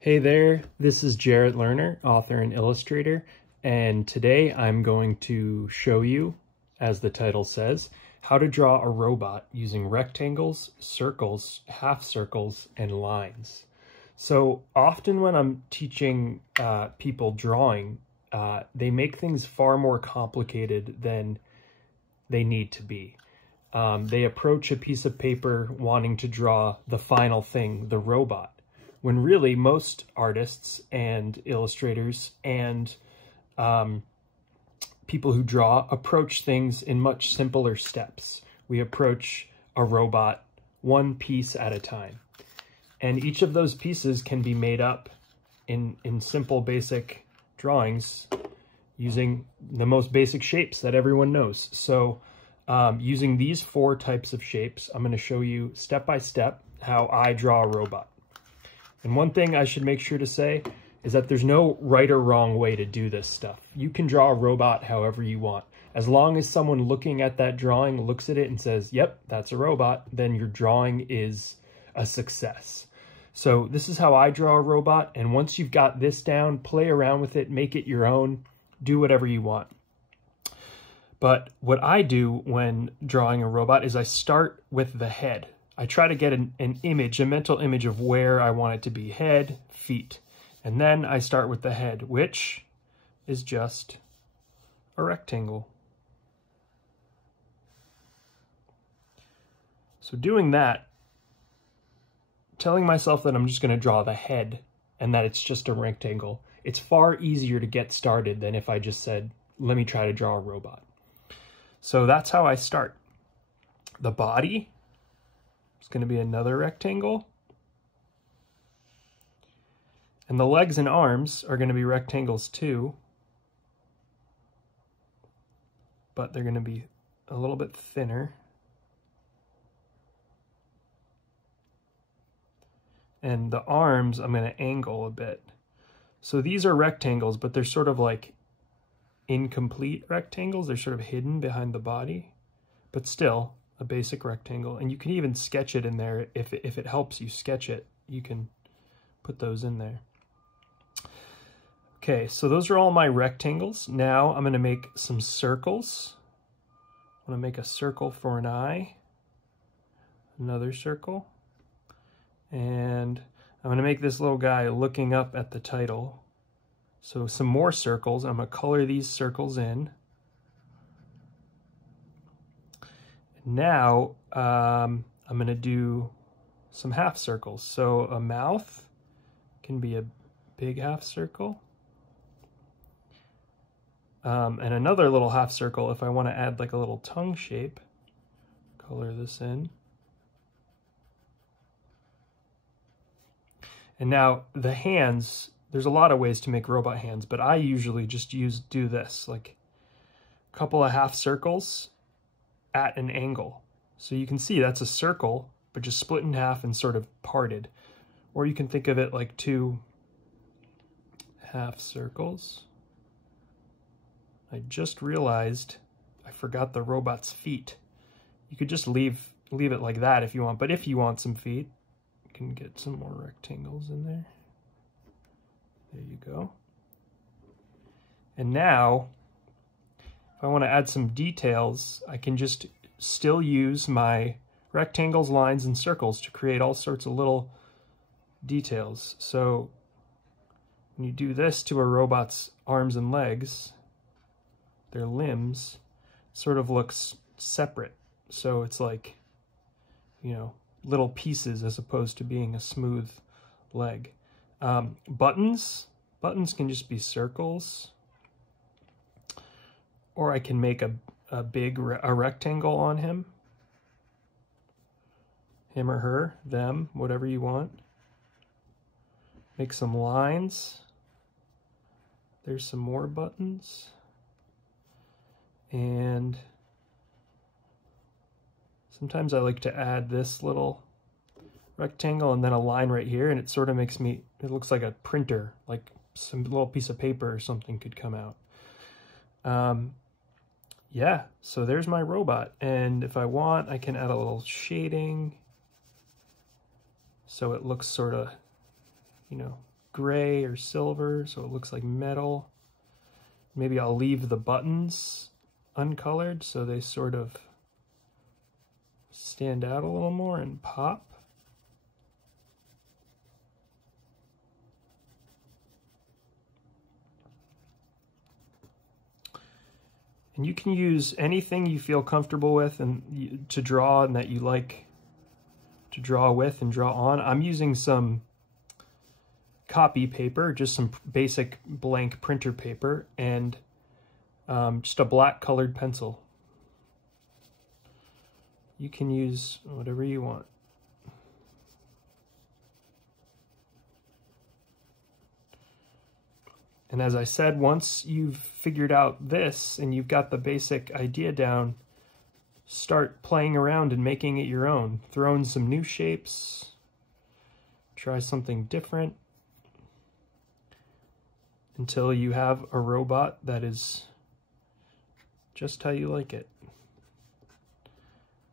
Hey there, this is Jarrett Lerner, author and illustrator, and today I'm going to show you, as the title says, how to draw a robot using rectangles, circles, half circles, and lines. So often when I'm teaching people drawing, they make things far more complicated than they need to be. They approach a piece of paper wanting to draw the final thing, the robot, when really most artists and illustrators and people who draw approach things in much simpler steps. We approach a robot one piece at a time. And each of those pieces can be made up in simple, basic drawings using the most basic shapes that everyone knows. So using these 4 types of shapes, I'm going to show you step by step how I draw a robot. And one thing I should make sure to say is that there's no right or wrong way to do this stuff. You can draw a robot however you want. As long as someone looking at that drawing looks at it and says, yep, that's a robot, then your drawing is a success. So this is how I draw a robot. And once you've got this down, play around with it, make it your own, do whatever you want. But what I do when drawing a robot is I start with the head. I try to get an image, a mental image of where I want it to be, head, feet. And then I start with the head, which is just a rectangle. So doing that, telling myself that I'm just going to draw the head and that it's just a rectangle, it's far easier to get started than if I just said, let me try to draw a robot. So that's how I start. The body is going to be another rectangle. And the legs and arms are going to be rectangles too. But they're going to be a little bit thinner. And the arms I'm going to angle a bit. So these are rectangles, but they're sort of like incomplete rectangles. They're sort of hidden behind the body, but still a basic rectangle. And you can even sketch it in there. If it helps you sketch it, you can put those in there. Okay, so those are all my rectangles. Now I'm going to make some circles. I'm going to make a circle for an eye, another circle, and I'm going to make this little guy looking up at the title. So some more circles. I'm going to color these circles in. Now I'm going to do some half circles. So a mouth can be a big half circle. And another little half circle if I want to add like a little tongue shape. Color this in. And now the hands, there's a lot of ways to make robot hands, but I usually just do this, like a couple of half circles at an angle. So you can see that's a circle, but just split in half and sort of parted. Or you can think of it like 2 half circles. I just realized I forgot the robot's feet. You could just leave it like that if you want, but if you want some feet, you can get some more rectangles in there. There you go. And now, if I want to add some details, I can just still use my rectangles, lines, and circles to create all sorts of little details. So when you do this to a robot's arms and legs, their limbs sort of looks separate. So it's like, you know, little pieces as opposed to being a smooth leg. Buttons can just be circles, or I can make a rectangle on him or her, them, whatever you want. Make some lines. There's some more buttons. And sometimes I like to add this little rectangle and then a line right here, and it sort of makes me, it looks like a printer, like some little piece of paper or something could come out. Yeah, so there's my robot. And if I want, I can add a little shading so it looks sort of, you know, gray or silver so it looks like metal. Maybe I'll leave the buttons uncolored so they sort of stand out a little more and pop. And you can use anything you feel comfortable with and to draw and that you like to draw with and draw on. I'm using some copy paper, just some basic blank printer paper, and just a black colored pencil. You can use whatever you want. And as I said, once you've figured out this and you've got the basic idea down, start playing around and making it your own. Throw in some new shapes, try something different, until you have a robot that is just how you like it.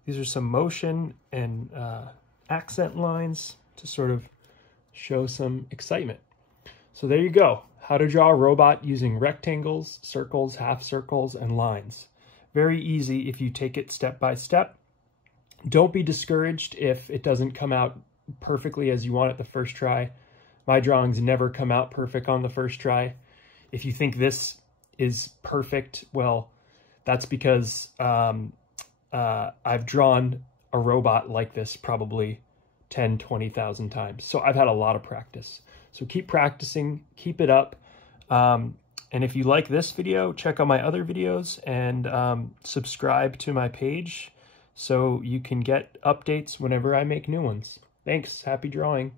These are some motion and accent lines to sort of show some excitement. So there you go. How to draw a robot using rectangles, circles, half circles, and lines. Very easy if you take it step by step. Don't be discouraged if it doesn't come out perfectly as you want it the first try. My drawings never come out perfect on the first try. If you think this is perfect, well, that's because I've drawn a robot like this probably 10, 20,000 times. So I've had a lot of practice. So keep practicing, keep it up. And if you like this video, check out my other videos and subscribe to my page so you can get updates whenever I make new ones. Thanks. Happy drawing.